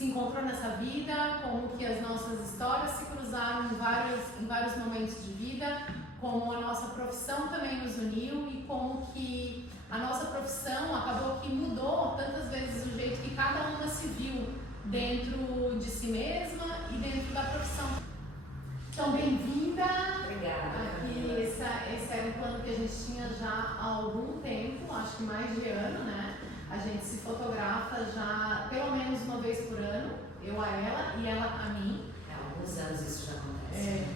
se encontrou nessa vida, como que as nossas histórias se cruzaram em vários momentos de vida, como a nossa profissão também nos uniu e como que a nossa profissão acabou que mudou tantas vezes o jeito que cada uma se viu dentro de si mesma e dentro da profissão. Então, bem-vinda! Obrigada! Aqui, esse era um plano que a gente tinha já há algum tempo, acho que mais de ano, né? A gente se fotografa já pelo menos uma vez por ano, eu a ela e ela a mim. Há alguns anos isso já acontece.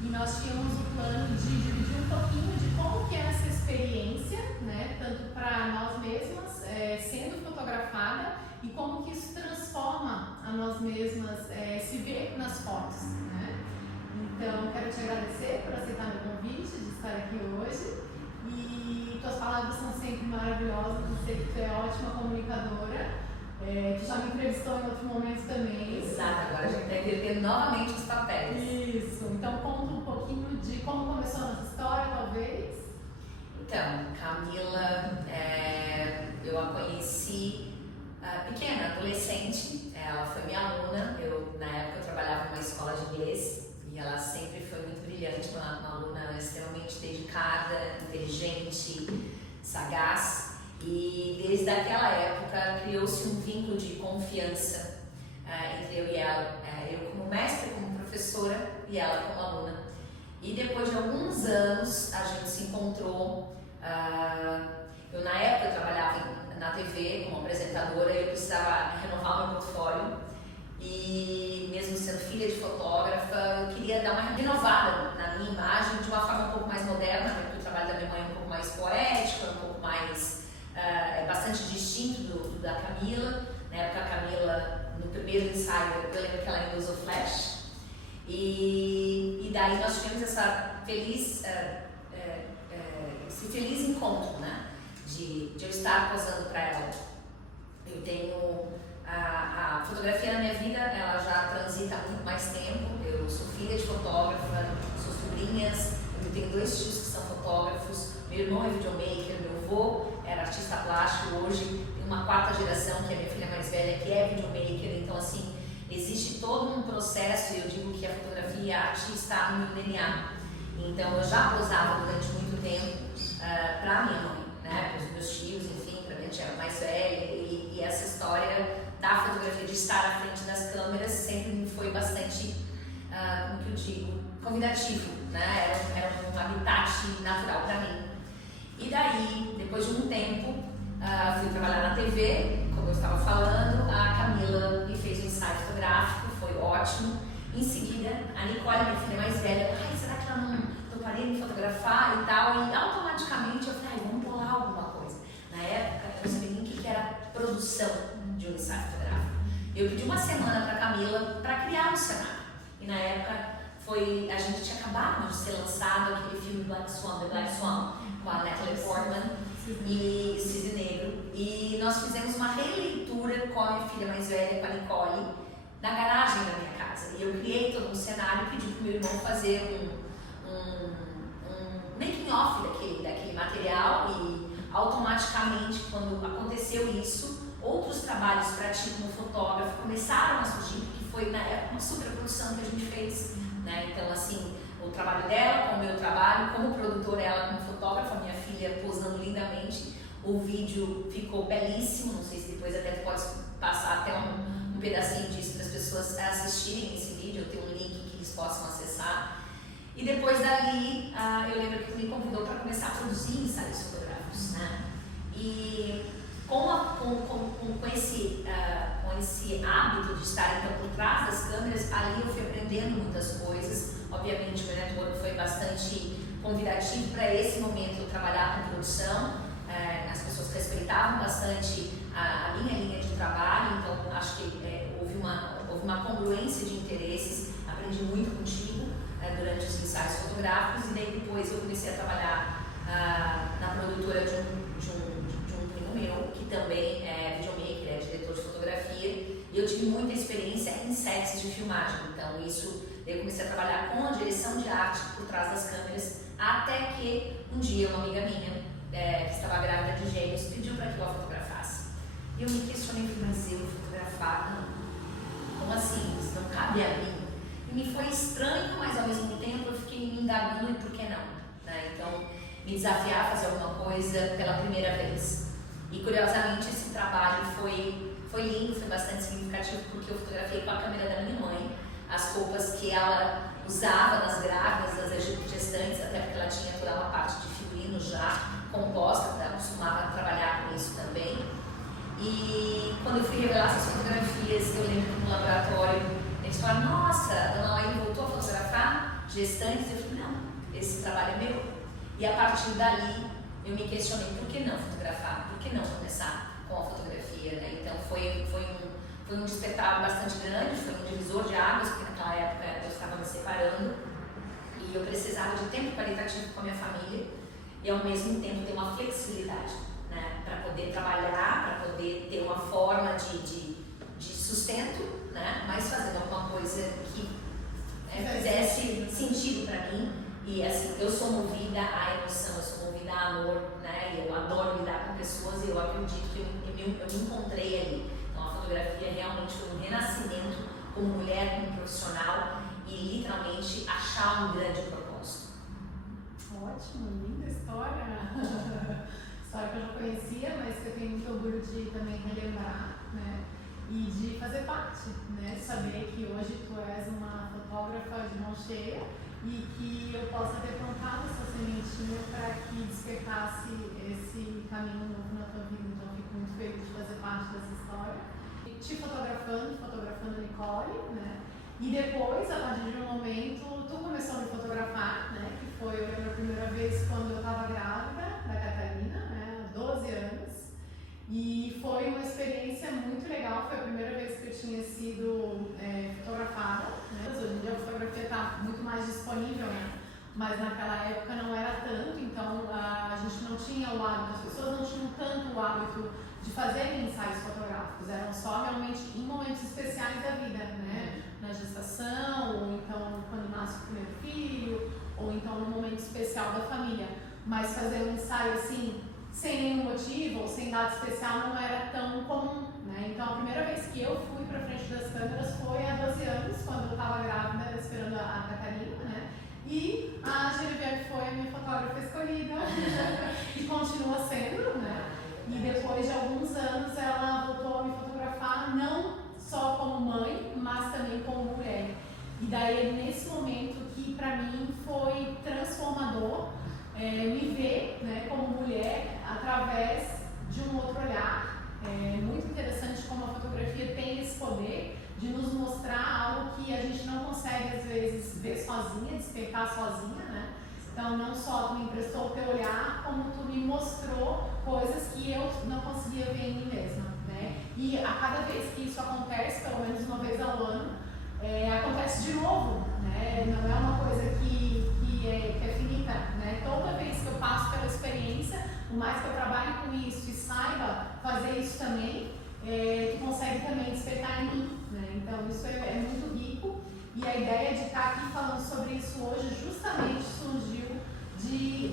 E nós tínhamos o plano de dividir um pouquinho de como que é essa experiência, né? Tanto para nós mesmas, sendo fotografada, e como que isso transforma a nós mesmas se ver nas fotos, né? Então, quero te agradecer por aceitar meu convite de estar aqui hoje. E tuas palavras são sempre maravilhosas, eu sei que tu é ótima comunicadora. Tu já me entrevistou em outro momento também. Exato, agora a gente está invertendo novamente os papéis. Isso, então conta um pouquinho de como começou a nossa história, talvez. Então, Camila, eu a conheci pequena, adolescente. Ela foi minha aluna. Na época, eu trabalhava numa escola de inglês e ela sempre foi muito brilhante, uma aluna extremamente dedicada, inteligente, sagaz. E desde aquela época criou-se um vínculo de confiança entre eu e ela, eu como mestra, como professora e ela como aluna. E depois de alguns anos a gente se encontrou. Eu na época eu trabalhava na TV como apresentadora e eu precisava renovar o meu portfólio. E mesmo sendo filha de fotógrafa, eu queria dar uma renovada na minha imagem de uma forma um pouco mais moderna, porque o trabalho da minha mãe é um pouco mais poético, um pouco mais bastante distinto do da Camila. Na época a Camila, no primeiro ensaio, eu lembro que ela ainda usou flash. E daí nós tivemos esse feliz encontro, né? De eu estar posando para ela. Eu tenho a fotografia na minha vida, ela já transita há muito mais tempo. Eu sou filha de fotógrafa, sou sobrinhas, eu tenho 2 tios que são fotógrafos. Meu irmão é videomaker, meu avô era artista plástico, hoje tem uma 4ª geração, que é a minha filha mais velha, que é videomaker. Então, assim, existe todo um processo, e eu digo que a fotografia e a arte está no meu DNA. Então, eu já posava durante muito tempo para minha mãe, né, para os meus tios, enfim, para minha tia mais velha, e essa história da fotografia, de estar à frente das câmeras, sempre me foi bastante, como que eu digo, convidativo, né? Era um habitat natural para mim. E daí, depois de um tempo, fui trabalhar na TV, como eu estava falando, a Camila me fez um ensaio fotográfico, foi ótimo. Em seguida, a Nicole, minha filha mais velha, será que ela não toparia me fotografar e tal? E automaticamente eu falei, vamos bolar alguma coisa. Na época, eu não sabia nem o que era produção de um ensaio fotográfico. Eu pedi uma semana para Camila para criar um cenário. E na época, a gente tinha acabado de ser lançado aquele filme The Black Swan, com a Natalie Portman e Cisne Negro. E nós fizemos uma releitura com a minha filha mais velha, com a Nicole, na garagem da minha casa. E eu criei todo um cenário e pedi para o meu irmão fazer um making-off daquele material. E automaticamente, quando aconteceu isso, outros trabalhos para ti como fotógrafo começaram a surgir, porque foi na época uma superprodução que a gente fez, né? Então, assim, o trabalho dela com o meu trabalho, como produtora, ela como fotógrafa, minha filha posando lindamente. O vídeo ficou belíssimo, não sei se depois até pode passar até um pedacinho disso para as pessoas assistirem esse vídeo, eu tenho um link que eles possam acessar. E depois dali, eu lembro que tu me convidou para começar a produzir ensaios fotográficos, né? E com esse hábito de estar então por trás das câmeras, ali eu fui aprendendo muitas coisas. Obviamente o meu network foi bastante convidativo para esse momento eu trabalhar com produção. As pessoas respeitavam bastante a minha linha de trabalho, então acho que houve uma congruência de interesses. Aprendi muito contigo durante os ensaios fotográficos, e daí depois eu comecei a trabalhar na produtora de um primo meu, que também é videomaker, é diretor de fotografia, e eu tive muita experiência em sets de filmagem. Então eu comecei a trabalhar com a direção de arte por trás das câmeras, até que um dia uma amiga minha, que estava grávida de gêmeos, pediu para que eu a fotografasse. E eu me questionei, mas eu fotografar? Não. me abrindo. E me foi estranho, mas ao mesmo tempo eu fiquei me indagando e por que não, né? Então, me desafiar a fazer alguma coisa pela primeira vez. E curiosamente esse trabalho foi lindo, foi bastante significativo, porque eu fotografei com a câmera da minha mãe as roupas que ela usava nas grávidas, das gestantes, até porque ela tinha toda uma parte de figurino já composta, ela costumava trabalhar com isso também. E quando eu fui revelar essas fotografias, eu lembro que no laboratório eles falaram: nossa, a dona Laine voltou a fotografar gestantes? Eu falei: não, esse trabalho é meu. E a partir dali eu me questionei: por que não fotografar? Por que não começar com a fotografia, né? Então foi um despertar bastante grande, foi um divisor de águas, porque naquela época eu estava me separando e eu precisava de tempo qualitativo com a minha família e ao mesmo tempo ter uma flexibilidade, né? Para poder trabalhar, para poder ter uma forma de sustento, né? Mas fazendo alguma coisa que fizesse sentido para mim. E assim, eu sou movida à emoção, eu sou movida a amor, né? E eu adoro lidar com pessoas e eu acredito que eu me encontrei ali. Então a fotografia realmente foi um renascimento como mulher, como profissional e literalmente achar um grande propósito. Ótimo, linda história. História que eu já conhecia, mas que eu tenho muito orgulho de também relembrar, né? E de fazer parte, né? Saber que hoje tu és uma fotógrafa de mão cheia e que eu possa ter plantado essa sementinha para que despertasse esse caminho novo na tua vida. Então, fico muito feliz de fazer parte dessa história. Te fotografando a Nicole, né? E depois, a partir de um momento, tu começou a me fotografar, né? Que foi, eu lembro, a primeira vez quando eu estava grávida da Catarina, né? Há 12 anos. E foi uma experiência muito legal, foi a primeira vez que eu tinha sido fotografada, né? Hoje em dia a fotografia está muito mais disponível, né? Mas naquela época não era tanto, então a gente não tinha o hábito, as pessoas não tinham tanto o hábito de fazer ensaios fotográficos, eram só realmente em momentos especiais da vida, né? Na gestação, ou então quando nasce o primeiro filho, ou então no momento especial da família. Mas fazer um ensaio assim, sem nenhum motivo ou sem data especial, não era tão comum, né? Então a primeira vez que eu fui para frente das câmeras foi há 12 anos, quando eu estava grávida, esperando a Catarina, né? E a Genevieve foi a minha fotógrafa escolhida e continua sendo, né? E depois de alguns anos ela voltou a me fotografar, não só como mãe, mas também como mulher. E daí nesse momento que para mim foi transformador, me ver, né, como mulher através de um outro olhar. É muito interessante como a fotografia tem esse poder de nos mostrar algo que a gente não consegue às vezes ver sozinha, despertar sozinha, né? Então não só tu me emprestou o teu olhar, como tu me mostrou coisas que eu não conseguia ver em mim mesma, né? E a cada vez que isso acontece, pelo menos uma vez ao ano, acontece de novo, né? Não é uma coisa que é finita, né? Toda vez que eu passo pela experiência, por mais que eu trabalhe com isso e saiba fazer isso também, tu consegue também despertar em mim, né? Então isso é muito rico e a ideia de estar aqui falando sobre isso hoje justamente surgiu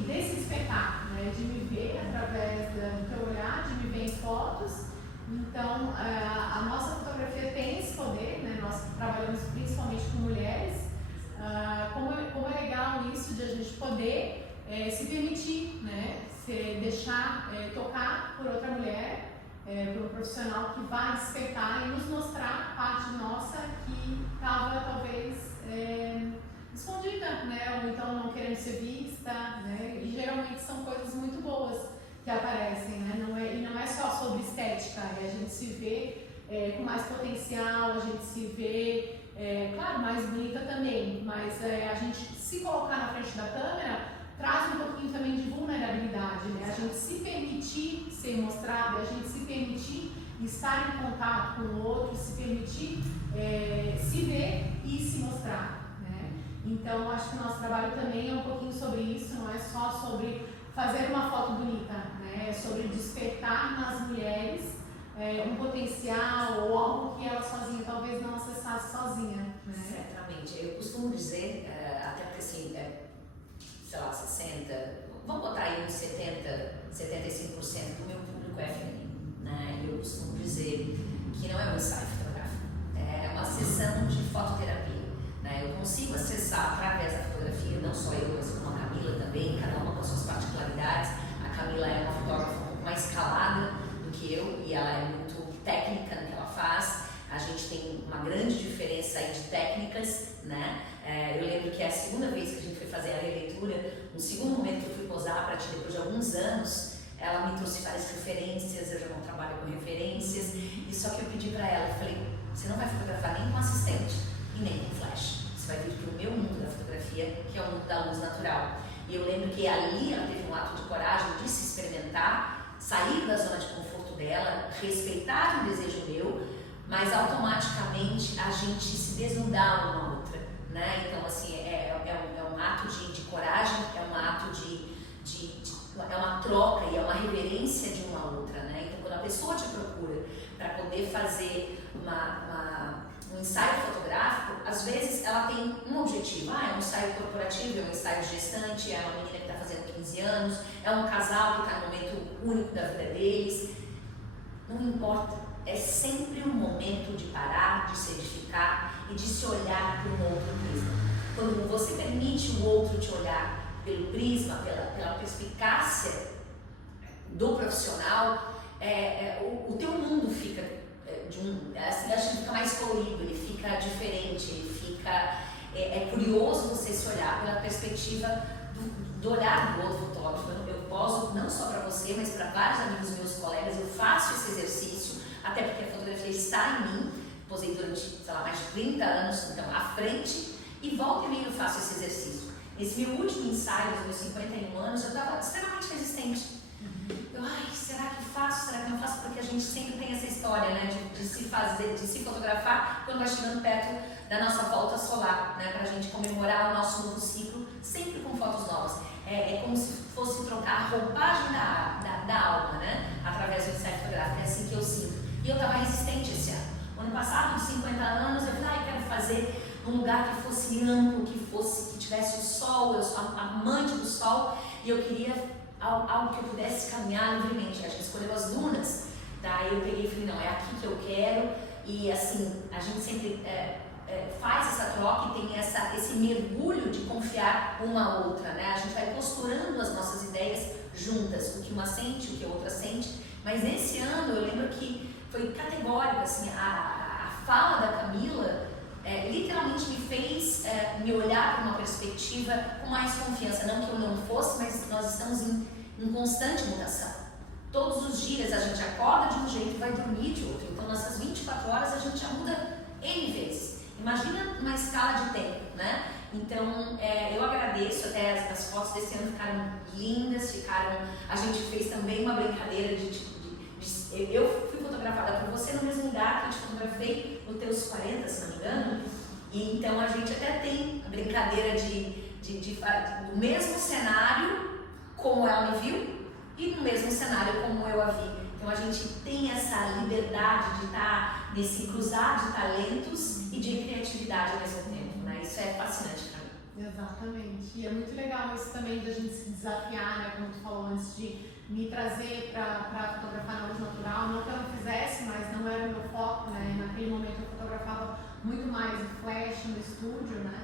desse despertar, né? De me ver através do teu olhar, de me ver em fotos. Então a nossa fotografia tem esse poder, né? Nós trabalhamos principalmente com mulheres. Como é legal isso de a gente poder se permitir, né? Se deixar tocar por outra mulher, por um profissional que vai despertar e nos mostrar parte nossa que estava talvez escondida, né? Ou então não querendo ser vista, né? E geralmente são coisas muito boas que aparecem, né? E não é só sobre estética, a gente se vê com mais potencial, a gente se vê claro, mais bonita também, mas a gente se colocar na frente da câmera traz um pouquinho também de vulnerabilidade, né? A gente se permitir ser mostrado, a gente se permitir estar em contato com o outro, se permitir se ver e se mostrar, né? Então, acho que o nosso trabalho também é um pouquinho sobre isso, não é só sobre fazer uma foto bonita, né? É sobre despertar nas mulheres um potencial ou algo que ela sozinha talvez não acessasse sozinha, né? Certamente. Eu costumo dizer, até porque assim, sei lá, 60, vamos botar aí uns 70, 75% do meu público feminino, né? E eu costumo dizer que não é um ensaio fotográfico, é uma sessão precisando de fototerapia, né? Eu consigo acessar através da fotografia, não só eu, mas como a Camila também, cada uma com as suas particularidades. A Camila é uma fotógrafa um pouco mais calada do que eu e ela é muito técnica no que ela faz. A gente tem uma grande diferença aí de técnicas, né? Eu lembro que é a segunda vez que a gente foi fazer a releitura, no segundo momento que eu fui posar para ti, depois de alguns anos, ela me trouxe várias referências, eu já não trabalho com referências, e só que eu pedi para ela, eu falei, você não vai fotografar nem com assistente e nem com flash, você vai vir para o meu mundo da fotografia, que é o mundo da luz natural. E eu lembro que ali ela teve um ato de coragem de se experimentar, sair da zona de conforto dela, respeitar o desejo meu, mas automaticamente a gente se desnudar uma à outra, né? Então, assim, é um ato de coragem, é um ato é uma troca e é uma reverência de uma à outra, né? Então, quando a pessoa te procura para poder fazer um ensaio fotográfico, às vezes ela tem um objetivo, é um ensaio corporativo, é um ensaio gestante, é uma menina que está fazendo 15 anos, é um casal que está no momento único da vida deles, não importa. É sempre um momento de parar, de se edificar e de se olhar por um outro prisma. Quando você permite o outro te olhar pelo prisma, pela perspicácia do profissional, o teu mundo fica assim, fica mais colorido, ele fica diferente, ele fica é curioso você se olhar pela perspectiva do olhar do outro fotógrafo. Eu poso não só para você, mas para vários amigos meus, colegas, eu faço esse exercício. Até porque a fotografia está em mim, posei durante, sei lá, mais de 30 anos, então, à frente, e volta e meia eu faço esse exercício. Nesse meu último ensaio, dos meus 51 anos, eu estava extremamente resistente. Eu, será que faço, será que não faço? Porque a gente sempre tem essa história, né, de se fotografar quando vai chegando perto da nossa volta solar, né, pra gente comemorar o nosso novo ciclo, sempre com fotos novas. É como se fosse trocar a roupagem da alma, né, através do ensaio fotográfico, é assim que eu sinto. E eu estava resistente esse ano. Ano passado, de 50 anos, eu falei, eu quero fazer num lugar que fosse amplo, que tivesse o sol, eu sou amante do sol, e eu queria algo que eu pudesse caminhar livremente. A gente escolheu as dunas, daí eu peguei e falei, não, é aqui que eu quero, e assim, a gente sempre faz essa troca e tem esse mergulho de confiar uma à outra, né? A gente vai costurando as nossas ideias juntas, o que uma sente, o que a outra sente, mas nesse ano eu lembro que foi categórico, assim, a fala da Camila literalmente me fez me olhar para uma perspectiva com mais confiança, não que eu não fosse, mas nós estamos em constante mutação. Todos os dias a gente acorda de um jeito e vai dormir de outro, então nessas 24 horas a gente já muda N vezes. Imagina uma escala de tempo, né? Então, eu agradeço, até as fotos desse ano ficaram lindas, a gente fez também uma brincadeira eu fui fotografada por você no mesmo lugar que eu te fotografei nos teus 40, se não me engano, e então a gente até tem a brincadeira do mesmo cenário como ela me viu e no mesmo cenário como eu a vi. Então a gente tem essa liberdade de estar nesse cruzar de talentos e de criatividade ao mesmo tempo, né? Isso é fascinante para mim. Exatamente. E é muito legal isso também da gente se desafiar, né? Como tu falou antes, de me trazer para fotografar na luz natural. Não que eu não fizesse, mas não era o meu foco, né? Naquele momento eu fotografava muito mais em flash no estúdio, né?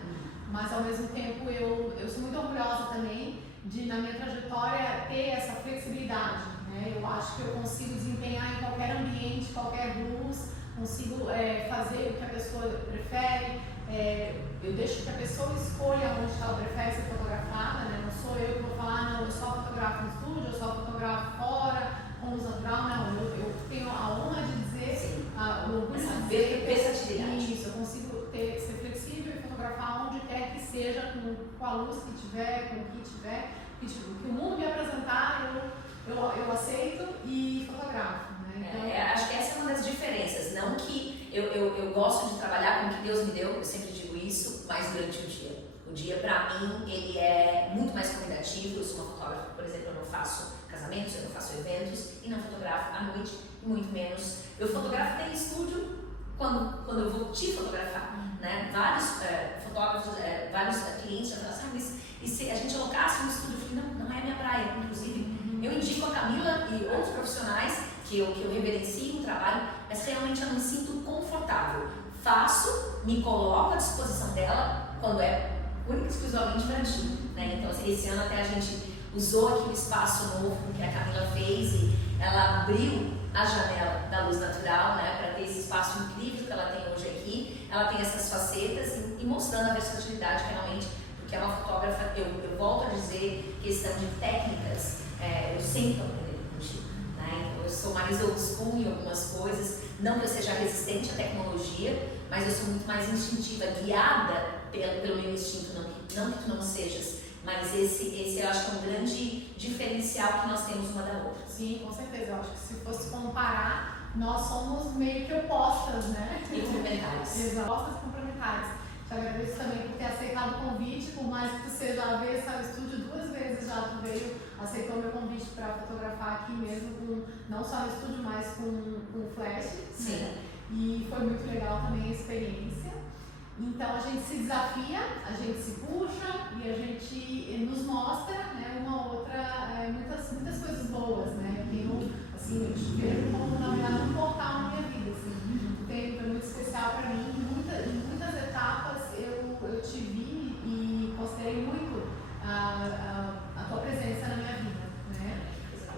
Mas ao mesmo tempo eu sou muito orgulhosa também de, na minha trajetória, ter essa flexibilidade, né? Eu acho que eu consigo desempenhar em qualquer ambiente, qualquer luz, consigo fazer o que a pessoa prefere, eu deixo que a pessoa escolha onde ela prefere ser fotografada, né? Não sou eu que vou falar, não, eu só fotografo no estúdio, eu só fotografo fora, com luz natural, não, eu tenho a honra de dizer, o orgulho de dizer versatilidade. Isso, eu consigo ser flexível e fotografar onde quer que seja, com a luz que tiver, com o que tiver, o que o mundo me apresentar, eu aceito e fotografo, né? Então, acho que essa é uma das diferenças, não que eu gosto de trabalhar com o que Deus me deu, eu sempre digo isso, mas durante o dia. O dia, pra mim, ele é muito mais convidativo. Eu sou uma fotógrafa, por exemplo, eu não faço casamentos, eu não faço eventos e não fotografo à noite, muito menos. Eu fotografo em estúdio quando eu vou te fotografar, né? Vários fotógrafos, vários clientes já falam assim, mas e se a gente alocasse um estúdio? Eu falei, não é minha praia. Inclusive, eu indico a Camila e outros profissionais que eu reverencio o trabalho, mas realmente eu não me sinto confortável. Faço me coloco à disposição dela quando é única e exclusivamente para ti, né? Então, assim, esse ano até a gente usou aqui o espaço novo que a Camila fez e ela abriu a janela da luz natural, né, para ter esse espaço incrível que ela tem hoje aqui. Ela tem essas facetas e mostrando a versatilidade realmente, porque é uma fotógrafa, eu volto a dizer, questão de técnicas, eu sempre aprendo contigo, né? Então, eu sou mais old school em algumas coisas, não que eu seja resistente à tecnologia, mas eu sou muito mais instintiva, guiada pelo meu instinto, não que tu não sejas, mas esse eu acho que é um grande diferencial que nós temos uma da outra. Sim, com certeza. Eu acho que se fosse comparar, nós somos meio que opostas, né? E complementares. Exato, opostas e complementares. Te agradeço também por ter aceitado o convite, por mais que tu seja a vez ao estúdio 2 vezes já, tu veio, aceitou meu convite para fotografar aqui mesmo, não só no estúdio, mas com flash. Sim. Né? E foi muito legal também a experiência. Então a gente se desafia, a gente se puxa e a gente nos mostra, né, uma outra, muitas coisas boas, né? Eu te vejo como na verdade um portal na minha vida, assim. O tempo é muito especial para mim, em muitas etapas eu te vi e considerei muito a tua presença na minha vida, né?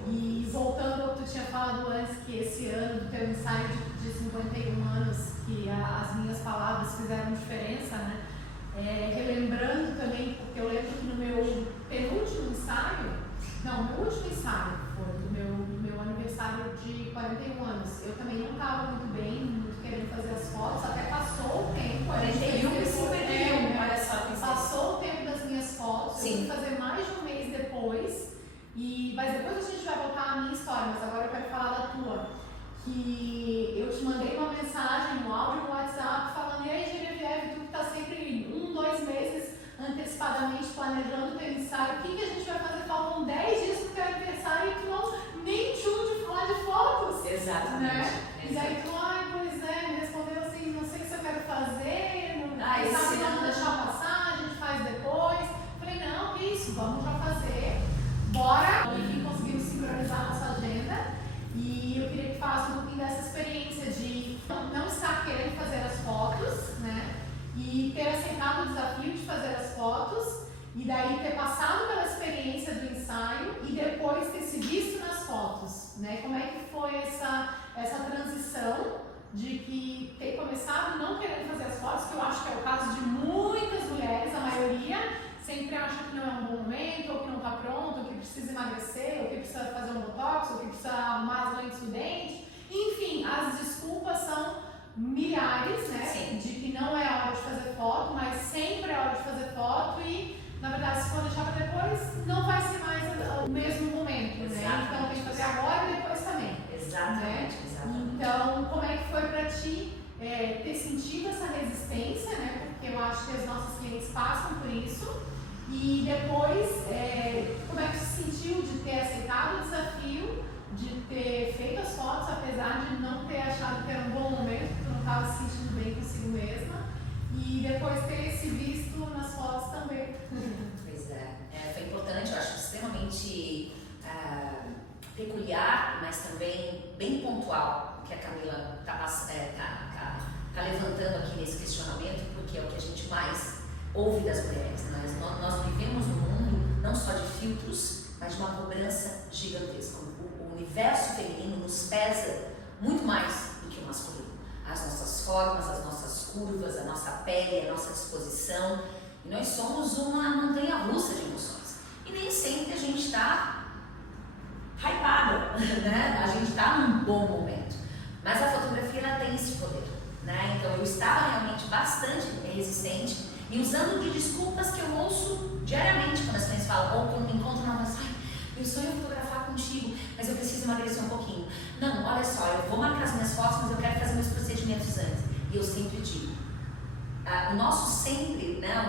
E voltando ao que tu tinha falado antes, que esse ano do teu ensaio de 51 anos, que as minhas palavras fizeram diferença, né? Relembrando também, porque eu lembro que no meu penúltimo ensaio, meu último ensaio foi do meu aniversário de 41 anos. Eu também não estava muito bem, muito querendo fazer as fotos, até passou o tempo. 41 e 51, olha só. Passou o tempo das minhas fotos, Sim. eu fui fazer mais de um mês depois. Mas depois a gente vai voltar à minha história, mas agora eu quero falar da tua. Que eu te mandei uma mensagem no áudio no WhatsApp falando: e aí, Genevieve, tu que tá sempre 2 meses antecipadamente planejando o teu ensaio, o que a gente vai fazer? Faltam 10 dias pro teu aniversário e tu não nem de falar de fotos. Exatamente. Né? E daí tu, pois é, me respondeu assim: não sei o que eu quero fazer, sabe, não deixar passar, a gente faz depois. Falei: não, que isso, vamos já fazer. Bora! Enfim, conseguimos sincronizar a nossa agenda e eu queria que falasse um pouquinho dessa experiência de não estar querendo fazer as fotos, né? E ter aceitado o desafio de fazer as fotos e daí ter passado pela experiência do ensaio e depois ter se visto nas fotos, né? Como é que foi essa transição de que ter começado não querendo fazer as fotos, que eu acho que é o caso de muitas mulheres, a maioria sempre acha que não é um bom momento, ou que não está pronto, ou que precisa emagrecer, ou que precisa fazer um botox, ou que precisa arrumar as lentes do dente. Enfim, as desculpas são milhares, né? Sim. De que não é hora de fazer foto, mas sempre é hora de fazer foto e, na verdade, se for deixar para depois, não vai ser mais o mesmo momento, né? Exatamente. Então tem que fazer agora e depois também. Exatamente, Né? exatamente. Então, como é que foi para ti ter sentido essa resistência, né? Porque eu acho que as nossas clientes passam por isso. E depois, como é que você se sentiu de ter aceitado o desafio, de ter feito as fotos, apesar de não ter achado que era um bom momento, que tu não estava se sentindo bem consigo mesma, e depois ter se visto nas fotos também. Pois foi importante, eu acho extremamente peculiar, mas também bem pontual o que a Camila tá levantando aqui nesse questionamento, porque é o que a gente mais ouve das mulheres. Nós vivemos um mundo não só de filtros, mas de uma cobrança gigantesca. O universo feminino nos pesa muito mais do que o masculino. As nossas formas, as nossas curvas, a nossa pele, a nossa disposição. E nós somos uma montanha russa de emoções. E nem sempre a gente está hypada, né? A gente está num bom momento. Mas a fotografia ela tem esse poder, né? Então eu estava realmente bastante resistente e usando de desculpas que eu ouço diariamente quando as clientes falam, ou quando me encontram na mensagem: eu sonho fotografar contigo, mas eu preciso emagrecer um pouquinho. Não, olha só, eu vou marcar as minhas fotos, mas eu quero fazer meus procedimentos antes. E eu sempre digo, o nosso sempre, né,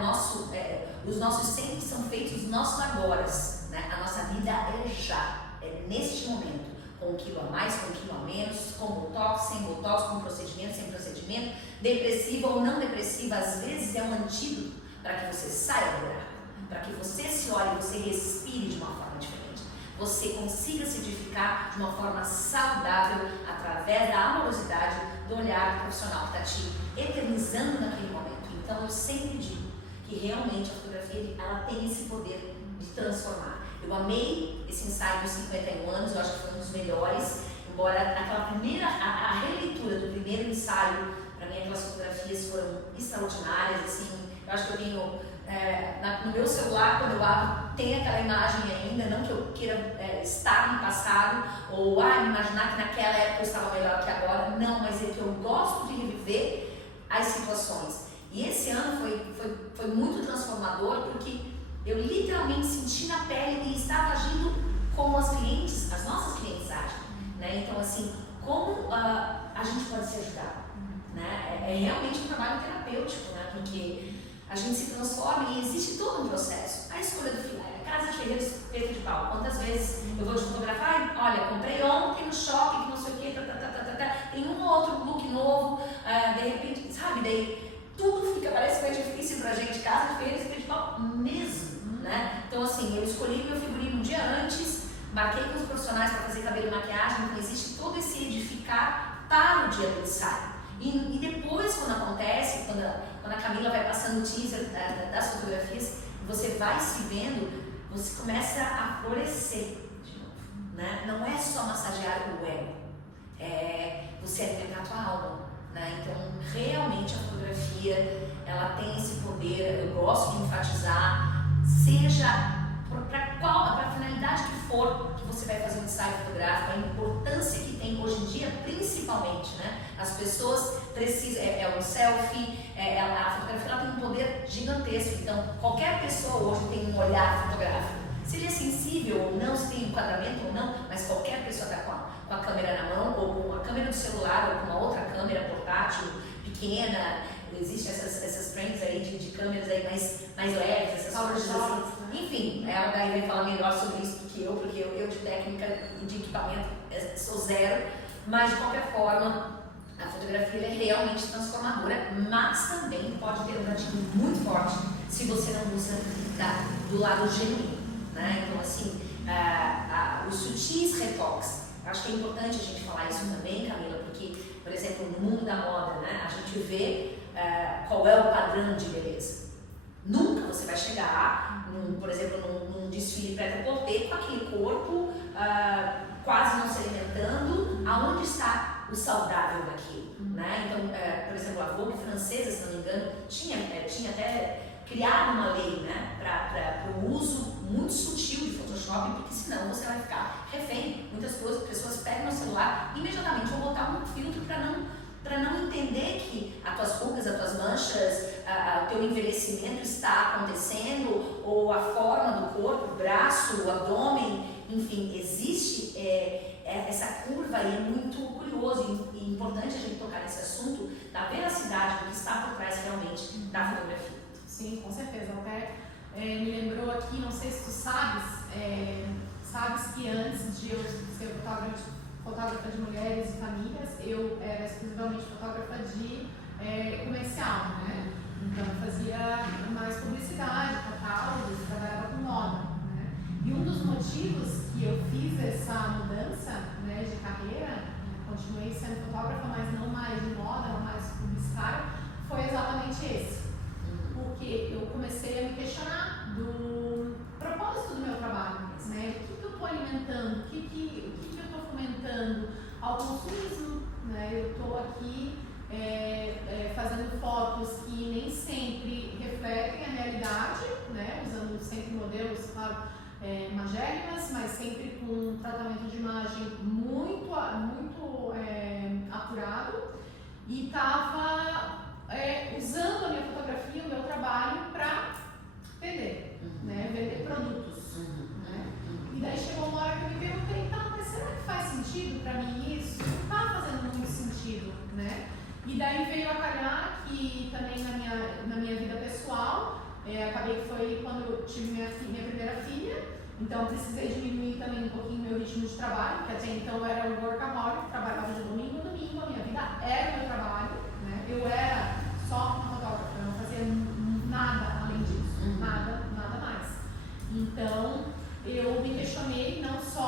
os nossos sempre são feitos dos nossos agoras, né? A nossa vida é já, é neste momento, com 1 quilo a mais, com 1 quilo a menos, com botox, sem botox, com procedimento, sem procedimento, depressiva ou não depressiva, às vezes é um antídoto para que você saia do buraco, para que você se olhe, você respire de uma forma diferente. você consiga se edificar de uma forma saudável através da amorosidade do olhar do profissional que está te eternizando naquele momento. Então eu sempre digo que realmente a fotografia ela tem esse poder de transformar. Eu amei esse ensaio dos 51 anos, eu acho que foi um dos melhores, embora aquela primeira, a releitura do primeiro ensaio, para mim aquelas fotografias foram extraordinárias, assim, eu acho que eu tenho no meu celular, quando eu abro, tem aquela imagem ainda, não que eu queira estar no passado, ou imaginar que naquela época eu estava melhor que agora, não, mas é que eu gosto de reviver as situações. E esse ano foi muito transformador, porque eu literalmente senti na pele e estava agindo como as nossas clientes agem, né? Então assim, como a gente pode se ajudar, né? É realmente um trabalho terapêutico, né? Porque a gente se transforma e existe todo um processo. A escolha do filé, casa de ferreiro, espeto de pau. Quantas vezes eu vou te fotografar? Olha, comprei ontem no shopping, que não sei o que, tem um ou outro look novo, de repente, sabe? Daí tudo fica, parece que é difícil pra gente, casa de ferreiro, espeto de pau mesmo, né? Então assim, eu escolhi meu figurino um dia antes, marquei com os profissionais para fazer cabelo e maquiagem, então existe todo esse edificar para o dia do ensaio. E depois, quando acontece, quando a Camila vai passando o teaser das fotografias, você vai se vendo, você começa a florescer de novo, né? Não é só massagear o ego, você alimentar a tua alma, né? Então, realmente a fotografia, ela tem esse poder, eu gosto de enfatizar, seja para a finalidade que for que você vai fazer um ensaio fotográfico, a importância que tem hoje em dia, principalmente, né? As pessoas precisam, um selfie, a fotografia ela tem um poder gigantesco, então qualquer pessoa hoje tem um olhar fotográfico, se ele é sensível ou não, se tem enquadramento ou não, mas qualquer pessoa está com a câmera na mão, ou com a câmera do celular, ou com uma outra câmera portátil, pequena, existem essas trends aí de câmeras aí mais leves, essas coisas assim. Enfim, a Gaia vai falar melhor sobre isso do que eu, porque eu de técnica e de equipamento sou zero, mas de qualquer forma a fotografia é realmente transformadora, mas também pode ter um gatilho muito forte se você não usa do lado genuíno, né? Então assim, os sutis retoques, acho que é importante a gente falar isso também, Camila, porque, por exemplo, no mundo da moda, né, a gente vê qual é o padrão de beleza. Nunca você vai chegar, por exemplo, num desfile prêt-à-porter com aquele corpo quase não se alimentando, aonde está o saudável daquilo, né? Então, por exemplo, a Vogue francesa, se não me engano, tinha até criado uma lei, né, para o uso muito sutil de Photoshop, porque senão você vai ficar refém. Muitas pessoas pegam o celular e imediatamente vão botar um filtro para não entender que as tuas rugas, as tuas manchas, o teu envelhecimento está acontecendo, ou a forma do corpo, o braço, o abdômen, enfim, existe essa curva aí, é muito curioso e importante a gente tocar nesse assunto da veracidade do que está por trás realmente da fotografia. Sim, com certeza. Até me lembrou aqui, não sei se tu sabes que antes de eu ser fotógrafa de mulheres e famílias, eu era exclusivamente fotógrafa de comercial, né? Então eu fazia mais publicidade, catálogos, trabalhava com moda, né? E um dos motivos que eu fiz essa mudança, né, de carreira, continuei sendo fotógrafa, mas não mais de moda, não mais publicitária, foi exatamente esse. Porque eu comecei a me questionar do propósito do meu trabalho, né? O que eu estou alimentando, o que eu estou fomentando ao consumismo, né? Eu estou aqui fazendo fotos que nem sempre refletem a realidade, né? Usando sempre modelos, claro, magérrimas, mas sempre com um tratamento de imagem muito apurado, e estava usando a minha fotografia, o meu trabalho para vender, né? Vender produtos, né? E daí chegou uma hora que eu me perguntei, então, mas será que faz sentido para mim isso? Não está fazendo muito sentido, né? E daí veio a calhar que também na minha vida pessoal, acabei que foi quando eu tive minha primeira filha, então precisei diminuir também um pouquinho meu ritmo de trabalho, porque até então eu era um workaholic, trabalhava de domingo a domingo, a minha vida era o meu trabalho, né? Eu era só uma fotógrafa, eu não fazia nada além disso, nada mais. Então eu me questionei não só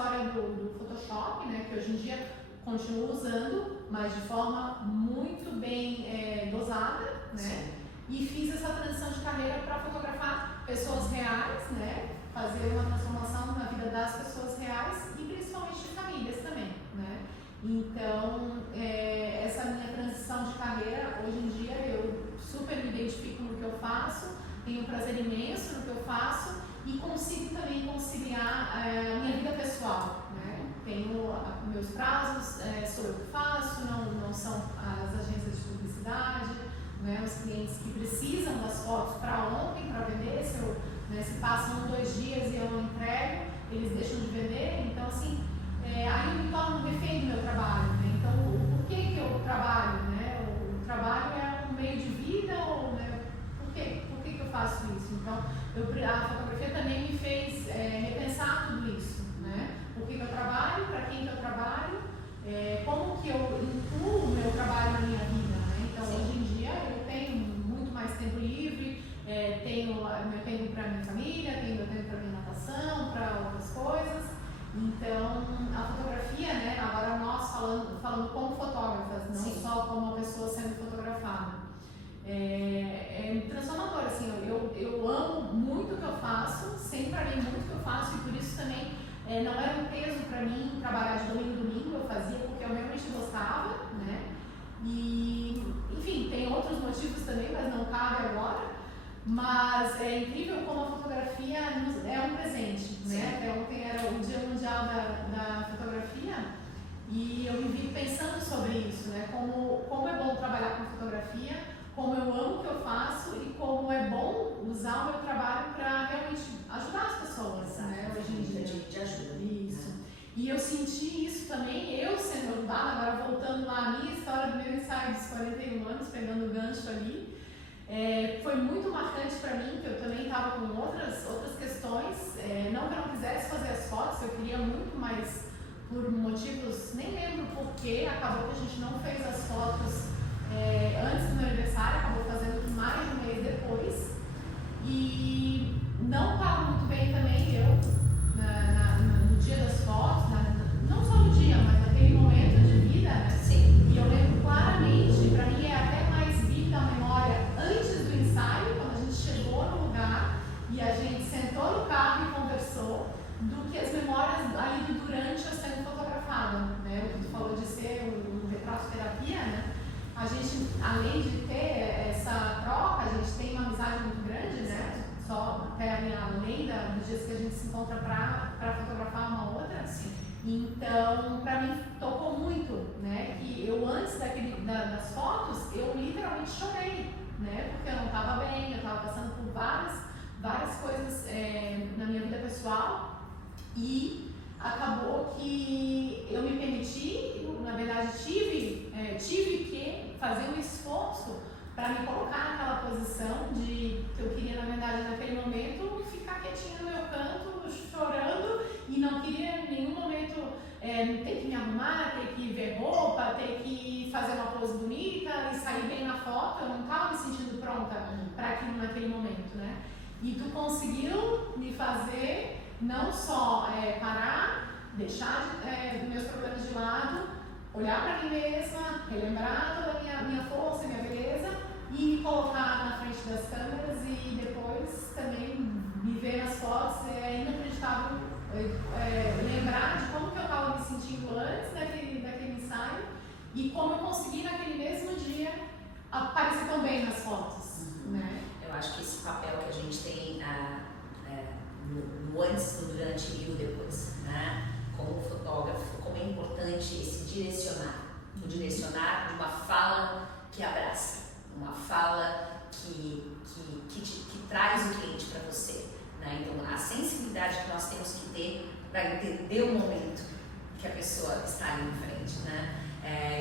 história do Photoshop, né, que hoje em dia continuo usando, mas de forma muito bem dosada, né? Sim. E fiz essa transição de carreira para fotografar pessoas reais, né? Fazer uma transformação na vida das pessoas reais e principalmente de famílias também, né? Então, essa minha transição de carreira, hoje em dia eu super me identifico no que eu faço, tenho um prazer imenso no que eu faço e consigo também conciliar a minha vida pessoal, né? Tenho meus prazos, sou eu que faço, não são as agências de publicidade, né? Os clientes que precisam das fotos para ontem, para vender, se passam 2 dias e eu não entrego, eles deixam de vender, então assim, aí eu me torno refém do meu trabalho, né? Então, por que eu trabalho, né? O trabalho é um meio de vida ou, né? Por que eu faço isso? Então, a fotografia também me fez repensar tudo isso, né? Por que eu trabalho, para quem que eu trabalho, como que eu incluo o meu trabalho na minha vida, né? Então, hoje em dia, eu tenho muito mais tempo livre, tenho meu tempo para minha família, tenho meu tempo para minha natação, para outras coisas. Então, a fotografia, né, agora nós falando como fotógrafas, não Sim. só como uma pessoa sendo fotografada, é transformador, assim, eu amo muito o que eu faço, sempre amei muito o que eu faço e por isso também não era um peso para mim trabalhar de domingo em domingo, eu fazia porque eu realmente gostava, né, e, enfim, tem outros motivos também, mas não cabe agora. Mas é incrível como a fotografia é um presente, né? Até ontem era o Dia Mundial da Fotografia e eu me vi pensando sobre isso, né? Como é bom trabalhar com fotografia, como eu amo o que eu faço e como é bom usar o meu trabalho para realmente ajudar as pessoas, né? Hoje em dia. De ajuda. Isso. E eu senti isso também, eu sendo ajudada, agora voltando lá à minha história do meu ensaio dos 41 anos, pegando o gancho ali. Foi muito marcante para mim, que eu também estava com outras questões, não que eu não quisesse fazer as fotos, eu queria muito, mas por motivos, nem lembro porquê, acabou que a gente não fez as fotos antes do meu aniversário, acabou fazendo mais de um mês depois, e não estava muito bem também eu, no dia das fotos, não só no dia, mas naquele momento de vida, né? Sim. E eu lembro claramente, para mim é até mais vívida a memória antes do ensaio, quando a gente chegou no lugar e a gente sentou no carro e conversou, do que as memórias ali do durante eu sendo fotografada, né? O que tu falou de ser um retrato terapia, né? A gente, além de ter essa troca, a gente tem uma amizade muito grande, né? Só até além dos dias que a gente se encontra para fotografar uma outra. Sim. Então, para mim, tocou muito, né? Que eu, antes das fotos, eu literalmente chorei, né? Porque eu não estava bem, eu estava passando por várias coisas na minha vida pessoal e acabou que eu me permiti, na verdade, tive que fazer um esforço para me colocar naquela posição de que eu queria, na verdade, naquele momento, ficar quietinha no meu canto, chorando e não queria em nenhum momento ter que me arrumar, ter que ver roupa, ter que fazer uma pose bonita e sair bem na foto. Eu não estava me sentindo pronta para aquilo naquele momento, né? E tu conseguiu me fazer não só parar, deixar meus problemas de lado, olhar para mim mesma, relembrar toda a minha força, minha beleza e me colocar na frente das câmeras e depois também me ver nas fotos. É inacreditável lembrar de como que eu estava me sentindo antes daquele ensaio e como eu consegui naquele mesmo dia aparecer tão bem nas fotos, né? Eu acho que esse papel que a gente tem no antes, no durante e o depois, né? Como fotógrafo, como é importante esse direcionar. O direcionar de uma fala que abraça, uma fala que traz o cliente para você, né? Então, a sensibilidade que nós temos que ter para entender o momento que a pessoa está ali em frente, né?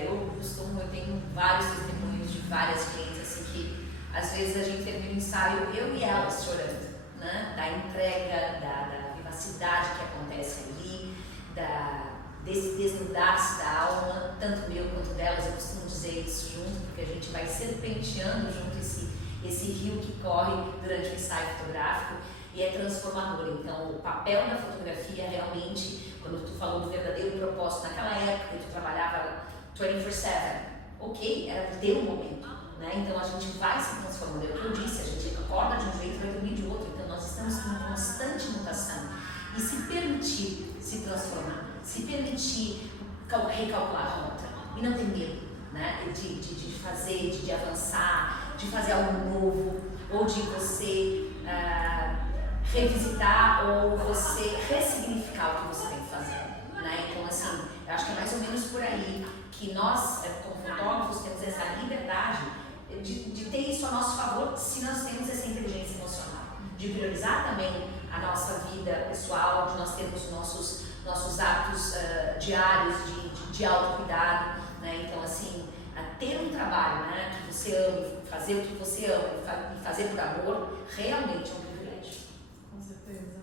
Eu tenho vários testemunhos de várias clientes assim que às vezes a gente termina o ensaio, eu e elas chorando, né? Da entrega, da vivacidade que acontece ali, desse desnudar-se da alma, tanto meu quanto delas. Eu costumo dizer isso junto, porque a gente vai serpenteando junto esse rio que corre durante o ensaio fotográfico e é transformador. Então, o papel da fotografia realmente, quando tu falou do verdadeiro propósito, naquela época que tu trabalhava 24/7, ok, era o teu momento, né? Então a gente vai se transformando, é o que eu disse, a gente acorda de um jeito e vai dormir de outro, então nós estamos em constante mutação. E se permitir se transformar, se permitir recalcular a rota e não ter medo, né? de fazer, de avançar, de fazer algo novo, ou de você revisitar ou você ressignificar o que você tem que fazer, né? Então assim, eu acho que é mais ou menos por aí que nós, como fotógrafos, temos essa liberdade de ter isso a nosso favor se nós temos essa inteligência emocional, de priorizar também a nossa vida pessoal, de nós termos nossos hábitos diários de autocuidado, né? Então assim, ter um trabalho, né, que você ame, fazer o que você ama e fazer por amor, realmente é um privilégio. Com certeza.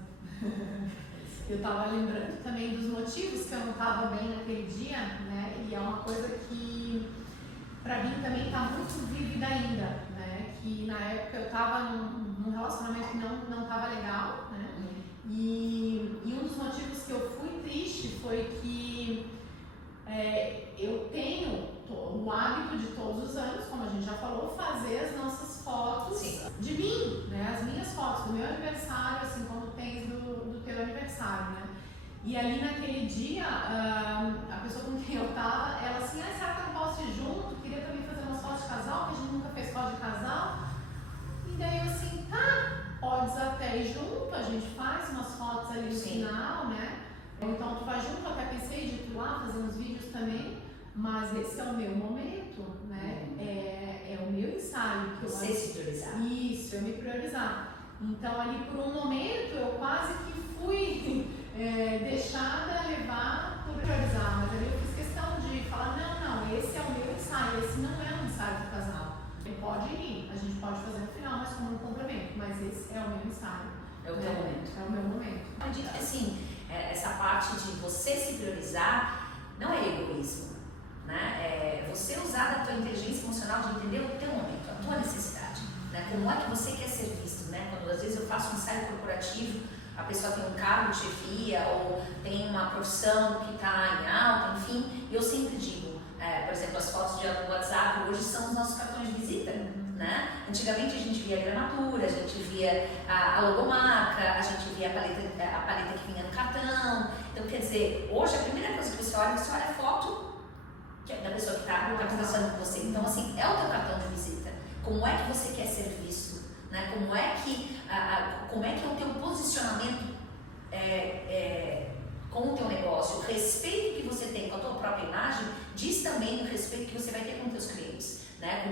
Eu estava lembrando também dos motivos que eu não estava bem naquele dia, né? E é uma coisa que para mim também está muito vívida ainda, né? Que na época eu estava num relacionamento que não estava legal, né? E um dos motivos que eu fui triste foi que eu tenho o hábito de todos os anos, como a gente já falou, fazer as nossas fotos de mim, né? As minhas fotos do meu aniversário, assim como tens do teu aniversário, né? E ali naquele dia, a pessoa com quem eu tava, ela assim, será que eu não posso ir junto? Queria também fazer umas fotos de casal, que a gente nunca fez foto de casal. E daí eu assim, podes até ir junto, a gente faz umas fotos ali no final, né? Então tu vai junto, eu até pensei de ir lá fazer uns vídeos também, mas esse é o meu momento, né? É o meu ensaio. Que você se priorizar. Isso, eu me priorizar. Então ali por um momento eu quase que fui deixada levar por priorizar, mas ali eu fiz questão de falar, não, esse é o meu ensaio, esse não é um ensaio do casal. Ele pode ir, a gente pode fazer no final, mas como um complemento, mas esse é o meu ensaio. É o teu momento. É o meu momento. Eu acredito que assim, essa parte de você se priorizar não é egoísmo, né? É você usar da tua inteligência emocional de entender o teu momento, a tua necessidade, né? Como é que você quer ser visto, né? Quando às vezes eu faço um ensaio corporativo, a pessoa tem um cargo de chefia ou tem uma profissão que está em alta, enfim, eu sempre digo, por exemplo, as fotos do WhatsApp hoje são os nossos cartões de visita, né? Antigamente a gente via a gramatura, a gente via a logomarca, a gente via a paleta que vinha no cartão. Então, quer dizer, hoje a primeira coisa que você olha a foto da pessoa que está conversando com você. Então, assim, é o teu cartão de visita. Como é que você quer ser visto? Né? Como é que é o teu posicionamento com o teu negócio? O respeito que você tem com a tua própria imagem diz também o respeito que você vai ter com os teus clientes, né?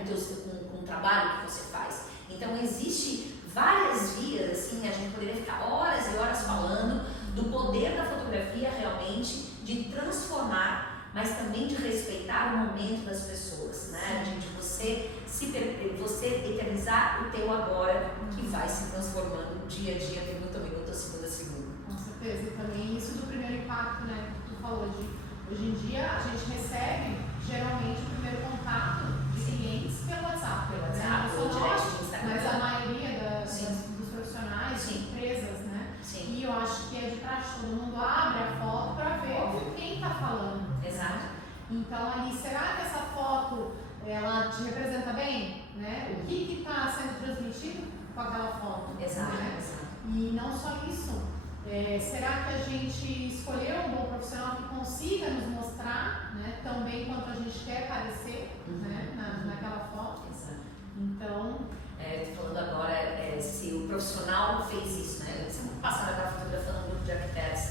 com o trabalho que você faz. Então, existe várias vias, assim, a gente poderia ficar horas e horas falando do poder da fotografia realmente de transformar, mas também de respeitar o momento das pessoas, né? De você eternizar o teu agora, que vai se transformando dia a dia, minuto a minuto, segundo a segundo. Com certeza, e também isso do primeiro impacto, né? Que tu falou de hoje em dia a gente recebe geralmente o primeiro contato de clientes pelo WhatsApp, ou direct no Instagram. Mas a maioria dos profissionais, de empresas, né? Sim. E eu acho que é de praxe, todo mundo abre a foto para ver com quem está falando. Exato. Então ali, será que essa foto ela te representa bem? Né? O que está sendo transmitido com aquela foto? Exato, né? exato. E não só isso, será que a gente escolheu um bom profissional que consiga nos mostrar, né, tão bem quanto a gente quer parecer, né, naquela foto? Exato. Então, estou falando agora se o profissional fez isso, né? Semana passada eu estava fotografando um grupo de arquitetos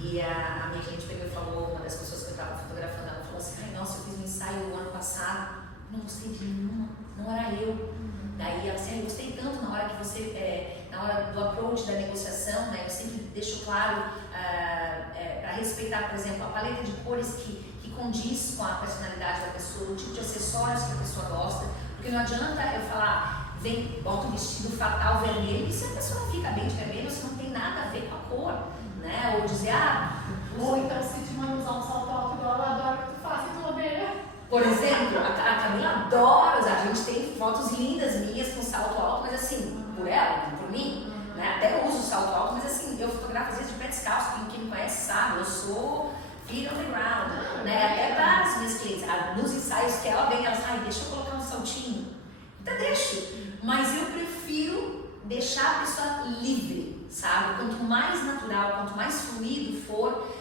e a minha cliente pegou e falou, uma das pessoas que eu estava fotografando, ela falou assim, nossa, eu fiz um ensaio o ano passado, não gostei de nenhuma, não era eu. Daí ela disse, eu gostei tanto na hora que você, na hora do approach da negociação, né, eu sempre deixo claro para respeitar, por exemplo, a paleta de cores que condiz com a personalidade da pessoa, o tipo de acessórios que a pessoa gosta, porque não adianta eu falar, bota um vestido fatal vermelho, e se a pessoa não fica bem de vermelho, isso não tem nada a ver com a cor, né, ou dizer, ou então se te manda usar um salto alto igual eu adoro que tu faça de ovelha. Por exemplo, a Camila adora usar, a gente tem fotos lindas minhas com salto alto, mas assim, por ela, por mim, né? Até eu uso salto alto, mas assim, eu fotografo às vezes de pé descalço, quem me conhece sabe, eu sou feet on the ground, né? Até para as minhas clientes, nos ensaios que ela vem, elas falam, deixa eu colocar um saltinho. Até deixo, mas eu prefiro deixar a pessoa livre, sabe? Quanto mais natural, quanto mais fluido for,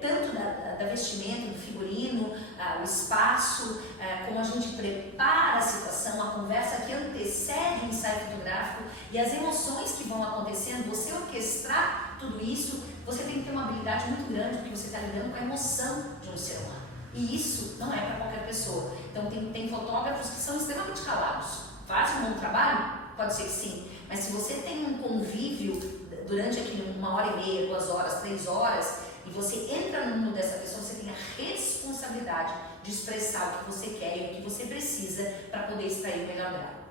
tanto da vestimenta, do figurino, o espaço, como a gente prepara a situação, a conversa que antecede o ensaio fotográfico e as emoções que vão acontecendo, você orquestrar tudo isso, você tem que ter uma habilidade muito grande, porque você está lidando com a emoção de um ser humano. E isso não é para qualquer pessoa. Então tem fotógrafos que são extremamente calados. Faz um bom trabalho? Pode ser que sim. Mas se você tem um convívio durante aqui 1h30, 2 horas, 3 horas, e você entra no mundo dessa pessoa, você tem a responsabilidade de expressar o que você quer e o que você precisa para poder extrair o melhor dela.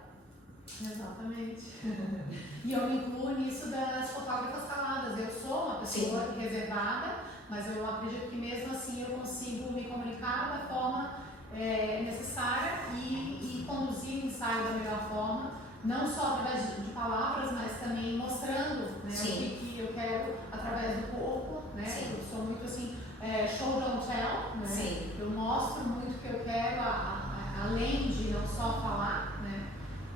Exatamente. E eu me incluo nisso das fotógrafas caladas. Eu sou uma pessoa reservada, mas eu acredito que mesmo assim eu consigo me comunicar da forma necessária e conduzir o ensaio da melhor forma, não só através de palavras, mas também mostrando, né, o que eu quero através do corpo, né? Sim. Eu sou muito assim, show don't tell, né? Sim. Eu mostro muito o que eu quero, além de não só falar, né?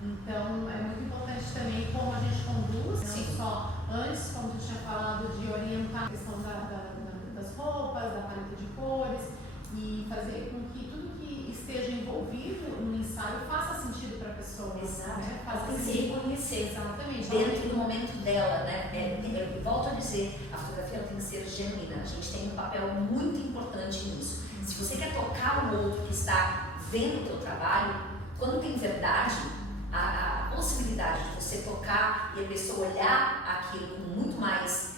Então é muito importante também como a gente conduz, não só antes, como tu tinha falado, de orientar a questão das roupas, da paleta de cores e fazer com que tudo que esteja envolvido no ensaio faça sentido para a pessoa. Exato. Né? Ela tem que se reconhecer. Exatamente. Dentro do momento dela, né? Eu volto a dizer, a fotografia tem que ser genuína. A gente tem um papel muito importante nisso. Se você quer tocar o outro que está vendo o teu trabalho, quando tem verdade, a possibilidade de você tocar e a pessoa olhar aquilo com muito mais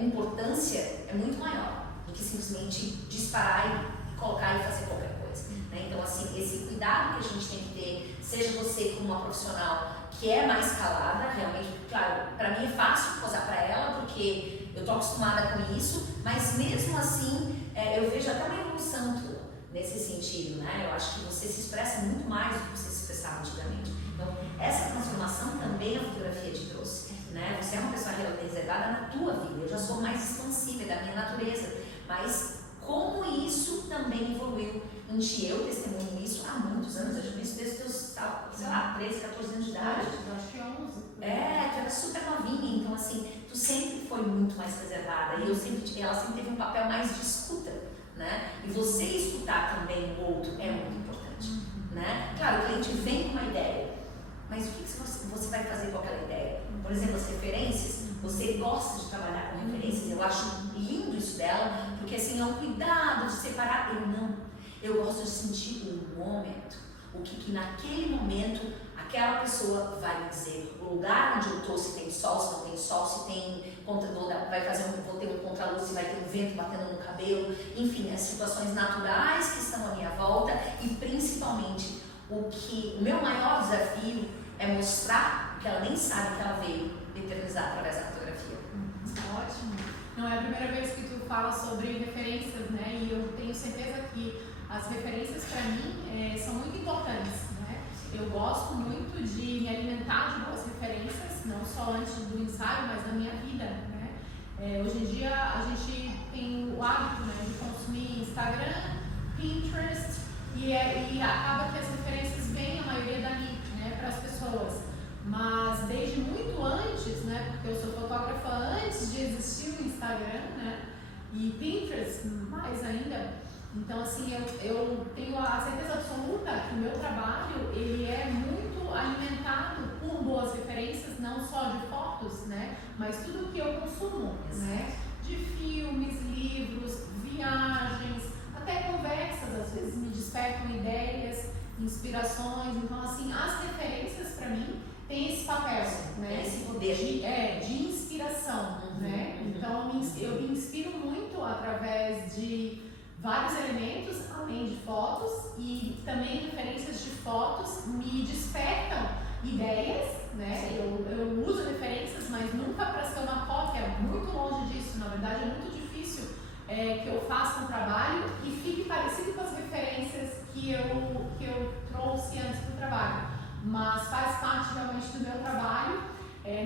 importância é muito maior do que simplesmente disparar e colocar e fazer qualquer coisa. Né? Então, assim, esse cuidado que a gente tem que ter, seja você como uma profissional que é mais calada, realmente, claro, para mim é fácil posar para ela, porque eu estou acostumada com isso, mas mesmo assim, eu vejo até uma evolução tua nesse sentido, né? Eu acho que você se expressa muito mais do que você se expressava antigamente. Então, essa transformação também a fotografia te trouxe, né? Você é uma pessoa reservada na tua vida, eu já sou mais expansiva, da minha natureza, mas como isso também evoluiu em ti? Eu testemunho isso há muitos anos, eu já vi isso desde os teus, sei lá, 13, 14 anos de idade. Acho que 11. Tu era super novinha, então assim, tu sempre foi muito mais reservada e ela sempre teve um papel mais de escuta, né? E você escutar também o outro é muito importante, né? Claro, o cliente vem com uma ideia, mas o que você vai fazer com aquela ideia? Por exemplo, as referências, você gosta de trabalhar com referências, eu acho lindo isso dela, porque assim, é um cuidado de separar, eu gosto de sentir o momento, o que naquele momento aquela pessoa vai me dizer, o lugar onde eu estou, se tem sol, se não tem sol, se tem vou ter um contraluz, se vai ter um vento batendo no cabelo, enfim, as situações naturais que estão à minha volta e principalmente o meu maior desafio é mostrar o que ela nem sabe que ela veio eternizar através da fotografia. Ótimo. Não é a primeira vez que tu fala sobre referências, né? E eu tenho certeza que as referências para mim são muito importantes, né? Eu gosto muito de me alimentar de boas referências, não só antes do ensaio, mas na minha vida, né? Hoje em dia a gente tem o hábito, né, de consumir Instagram, Pinterest e acaba que as referências vêm, a maioria dali, né, para as pessoas. Mas desde muito antes, né, porque eu sou fotógrafa antes de existir o Instagram, né, e Pinterest mais ainda. Então, assim, eu tenho a certeza absoluta que o meu trabalho, ele é muito alimentado por boas referências, não só de fotos, né, mas tudo que eu consumo, né, de filmes, livros, viagens, até conversas, às vezes me despertam ideias, inspirações. Então, assim, as referências para mim têm esse papel, né, esse poder de inspiração, né. Então, eu me inspiro muito através de vários elementos, além de fotos, e também referências de fotos me despertam ideias, né? Eu uso referências, mas nunca para ser uma cópia, muito longe disso. Na verdade, é muito difícil que eu faça um trabalho e fique parecido com as referências que eu trouxe antes do trabalho. Mas faz parte realmente do meu trabalho,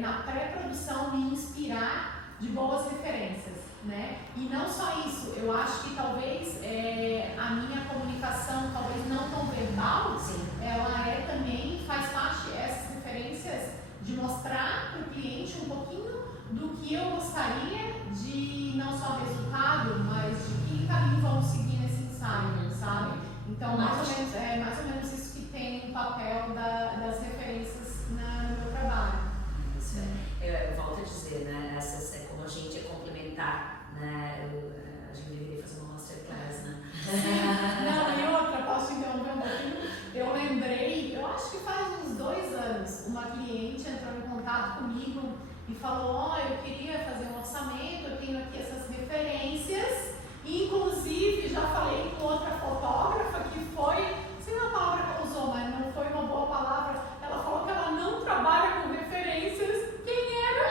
na pré-produção, me inspirar de boas referências, né? E não só isso, eu acho que talvez a minha comunicação, talvez não tão verbal, Sim. ela também faz parte dessas referências de mostrar para o cliente um pouquinho do que eu gostaria de não só resultado, mas de que caminho vamos seguir nesse ensaio, sabe? Então, mais ou menos isso que tem o papel das referências no meu trabalho. Isso eu volto a dizer, né? Essas, como a gente é complementar, né? A gente deveria fazer uma masterclass, né? Não, e outra, posso te interromper um pouquinho? Eu lembrei, eu acho que faz uns 2 anos, uma cliente entrou em contato comigo e falou, eu queria fazer um orçamento, eu tenho aqui essas referências, inclusive já falei com outra fotógrafa que foi, sei lá a palavra que ela usou, mas não foi uma boa palavra, ela falou que ela não trabalha com referências. Quem era?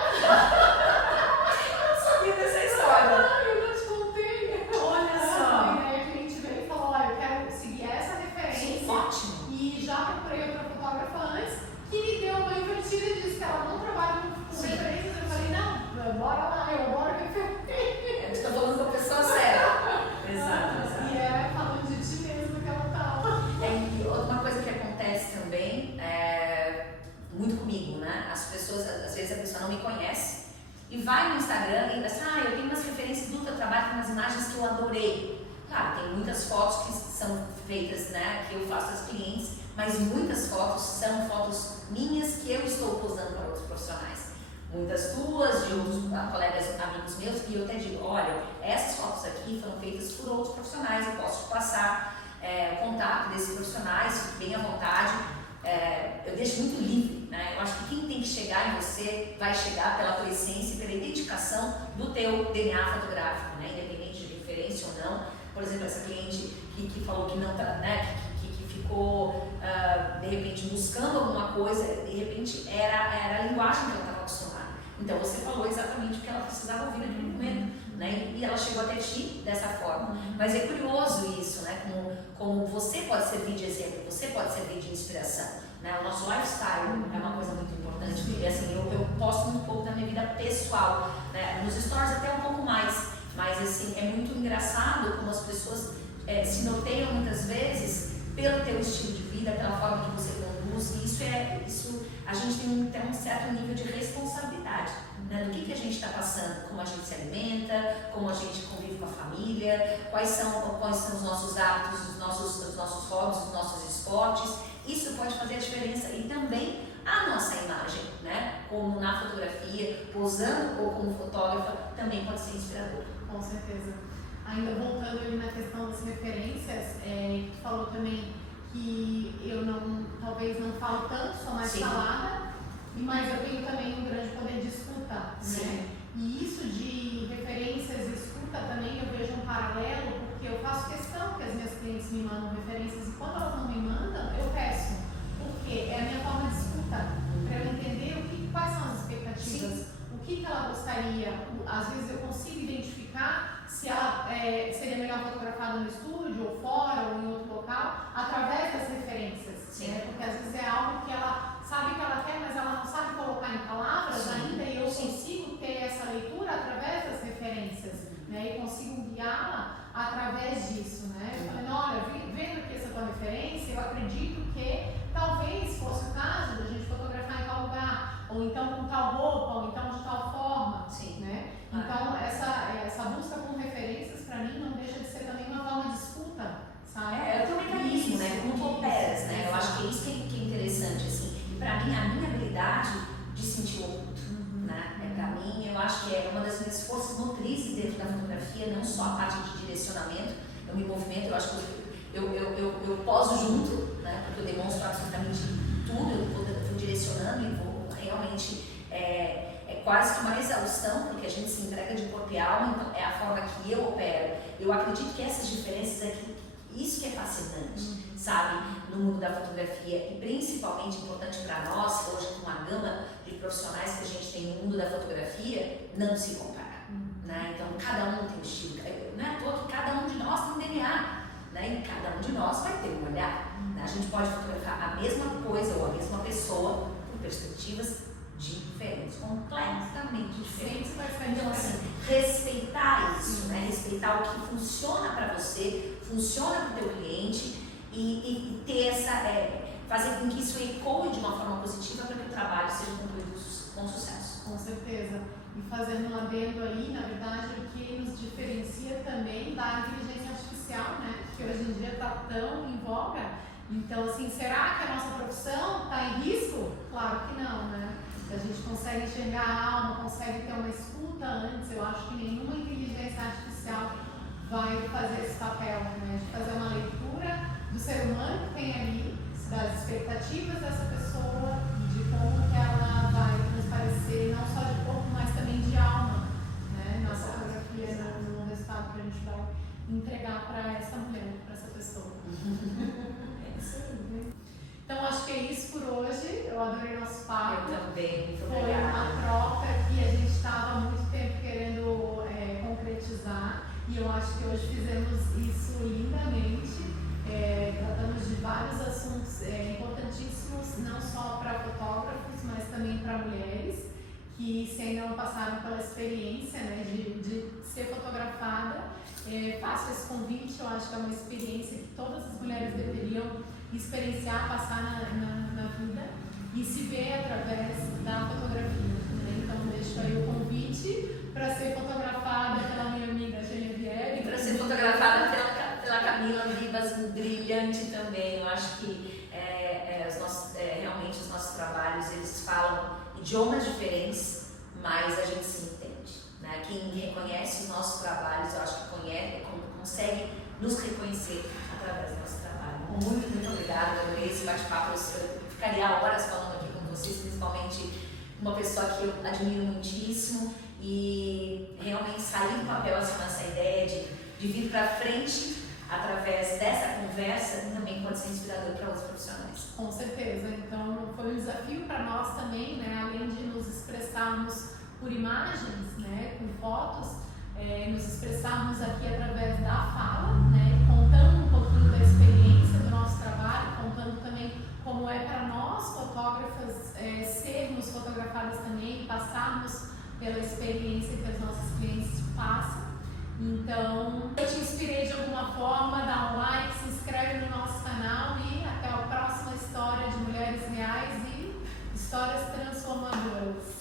Eu sabia dessa história. Eu não te contei. Olha só. E aí a cliente veio e falou, eu quero seguir essa referência. Sim, ótimo. E já procurei outra fotógrafa antes, que me deu uma invertida e disse que ela não trabalha com referências. Eu falei, não, bora lá, eu adoro referências. Eu estou falando com a pessoa certa. Exato. E é falando de ti mesmo que ela estava. E uma coisa que acontece também, muito comigo, né? As pessoas, às vezes a pessoa não me conhece e vai no Instagram e diz assim, eu tenho umas referências do teu trabalho, com umas imagens que eu adorei. Claro, tem muitas fotos que são feitas, né, que eu faço às clientes, mas muitas fotos são fotos minhas que eu estou posando para outros profissionais. Muitas tuas, de outros colegas, amigos meus, e eu até digo, olha, essas fotos aqui foram feitas por outros profissionais, eu posso te passar o contato desses profissionais, fique bem à vontade, eu deixo muito livre, né? Eu acho que quem tem que chegar em você vai chegar pela tua essência e pela identificação do teu DNA fotográfico, né? Independente de referência ou não. Por exemplo, essa cliente que falou que não tá, né? Que ficou de repente buscando alguma coisa, de repente era a linguagem que ela estava acostumada. Então você falou exatamente o que ela precisava ouvir naquele momento, né? E ela chegou até ti dessa forma. Mas é curioso isso, né? Como você pode servir de exemplo, você pode servir de inspiração, né? O nosso lifestyle é uma coisa muito importante, porque assim, eu posto muito pouco da minha vida pessoal, né? Nos stories até um pouco mais, mas assim, é muito engraçado como as pessoas se noteiam muitas vezes pelo teu estilo de vida, pela forma que você conduz, e isso a gente tem um certo nível de responsabilidade, né? Do que a gente está passando, como a gente se alimenta, como a gente convive com a família, quais são os nossos hábitos, os nossos hobbies, os nossos esportes. Isso pode fazer a diferença e também a nossa imagem, né? Como na fotografia, posando ou como fotógrafa, também pode ser inspirador. Com certeza. Ainda voltando ali na questão das referências, tu falou também que eu talvez não falo tanto, sou mais falada, mas eu tenho também um grande poder de escuta, né? E isso de referências e escuta também eu vejo um paralelo, porque eu faço questão que as minhas clientes me mandam referências e quando elas não me mandam, eu peço, porque é a minha forma de escuta, para eu entender quais são as expectativas, o que ela gostaria. Às vezes eu consigo identificar se ela seria melhor fotografada no estúdio, ou fora, ou em outro local, através das referências, né? Porque às vezes é algo que ela sabe que ela quer, mas ela não sabe colocar em palavras ainda, e eu consigo ter essa leitura através das referências, né? E consigo guiá-la através disso, né? Falando, olha, vendo aqui essa tua referência, eu acredito que talvez fosse o caso da gente fotografar em tal lugar, ou então com tal roupa, ou então de tal forma, né? Então, essa busca por referências, para mim, não deixa de ser também uma forma de escuta, sabe? É o teu mecanismo, né? Como tu operas, né? Eu acho que é isso que é interessante, assim. E para mim, a minha habilidade de sentir o oculto, né? Para mim, eu acho que é uma das minhas forças motrizes dentro da fotografia, não só a parte de direcionamento, eu me movimento, eu acho que eu poso junto, né? Porque eu demonstro absolutamente tudo, eu vou direcionando e vou realmente... É quase que uma exaustão, porque a gente se entrega de corpo e alma, então é a forma que eu opero. Eu acredito que essas diferenças isso que é fascinante, sabe, no mundo da fotografia e principalmente importante para nós, hoje com a gama de profissionais que a gente tem no mundo da fotografia, não se compara, né? Então cada um tem um estilo, não é à toa que cada um de nós tem um DNA, né? E cada um de nós vai ter um olhar, né? A gente pode fotografar a mesma coisa ou a mesma pessoa por perspectivas diferentes, completamente diferentes. Sempre vai ser Então, diferente. assim, respeitar isso, né? Respeitar o que funciona para você, funciona para o teu cliente e ter essa, fazer com que isso ecoe de uma forma positiva para que o trabalho seja concluído com sucesso. Com certeza. E fazendo um adendo aí, na verdade, o que nos diferencia também da inteligência artificial, né? Que hoje em dia está tão em voga. Então, assim, será que a nossa profissão está em risco? Claro que não, né? A gente consegue enxergar a alma, consegue ter uma escuta antes. Eu acho que nenhuma inteligência artificial vai fazer esse papel, né? De fazer uma leitura do ser humano que tem ali, das expectativas dessa pessoa e de como que ela vai transparecer, não só de corpo, mas também de alma, né? Na fotografia, no resultado que a gente vai entregar para essa mulher, para essa pessoa. É isso aí. Então, acho que é isso por hoje. Eu adorei nosso papo. Eu também, muito Foi obrigada. uma troca que a gente estava há muito tempo querendo concretizar e eu acho que hoje fizemos isso lindamente. Tratamos de vários assuntos importantíssimos, não só para fotógrafos, mas também para mulheres que se ainda não passaram pela experiência, né, de ser fotografada. Faço esse convite, eu acho que é uma experiência que todas as mulheres deveriam experienciar, passar na vida e se ver através da fotografia, né? Então deixo aí o convite para ser fotografada pela minha amiga Genevieve. E para ser fotografada pela Camila Vivas, brilhante também. Eu acho que realmente os nossos trabalhos, eles falam idiomas diferentes, mas a gente se entende, né? Quem reconhece os nossos trabalhos, eu acho que consegue nos reconhecer através do nosso trabalho. Muito obrigada, eu adorei esse bate-papo. Eu ficaria horas falando aqui com vocês, principalmente uma pessoa que eu admiro muitíssimo e realmente sair do papel assim, nessa ideia de vir para frente através dessa conversa também pode ser inspirador para outros profissionais. Com certeza. Então foi um desafio para nós também, né? Além de nos expressarmos por imagens, né? Com fotos, nos expressarmos aqui através da fala, né? Contando um pouquinho da experiência do nosso trabalho, contando também como é para nós fotógrafas sermos fotografadas também, passarmos pela experiência que as nossas clientes passam. Então, eu te inspirei de alguma forma, dá um like, se inscreve no nosso canal e até a próxima história de mulheres reais e histórias transformadoras.